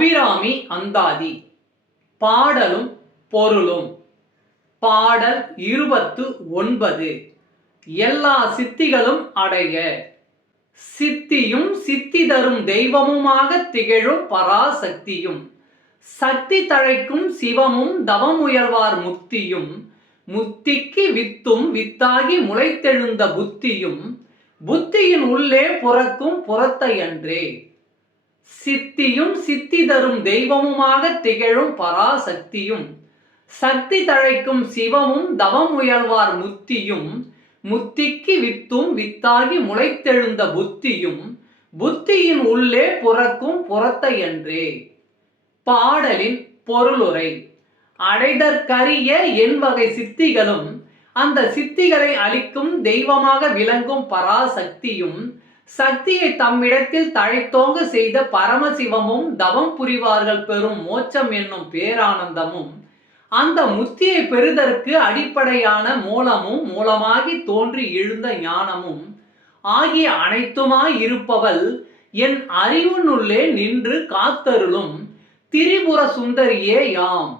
அபிராமி அந்தாதி. பாடலும் பொருளும். பாடல் இருபத்து ஒன்பது. எல்லா சித்திகளும் அடைய. சித்தியும் சித்தி தரும் தெய்வமுமாக திகழும் பராசக்தியும். சக்தி தழைக்கும் சிவமும் தவமுயல்வார் முக்தியும். முத்திக்கு வித்தும் வித்தாகி முளைத்தெழுந்த புத்தியும். புத்தியின் உள்ளே புறக்கும் புறத்தையன்றே சித்தியும் சித்தி தரும் தெய்வமுமாக திகழும் பராசக்தியும். சக்தி தழைக்கும் சிவமும் தவம் உயர்வார் முத்தியும். முத்திக்கு வித்தும் வித்தாகி முளைத்தெழுந்த புத்தியும். புத்தியின் உள்ளே புறக்கும் புறத்தையன்றே பாடலின் பொருளுரை. அடைதற்கரிய என் வகை சித்திகளும் அந்த சித்திகளை அளிக்கும் தெய்வமாக விளங்கும் பராசக்தியும் சக்தியை தம்மிடத்தில் தழைத்தோங்க செய்த பரமசிவமும் தவம் புரிவார்கள் பெறும் மோட்சம் என்னும் பேரானந்தமும். அந்த முத்தியை பெறுதற்கு அடிப்படையான மூலமும் மூலமாகி தோன்றி எழுந்த ஞானமும். ஆகிய அனைத்துமாய் இருப்பவள் என் அறிவினுள்ளே நின்று காத்தருளும். திரிபுர சுந்தரியே யாம்.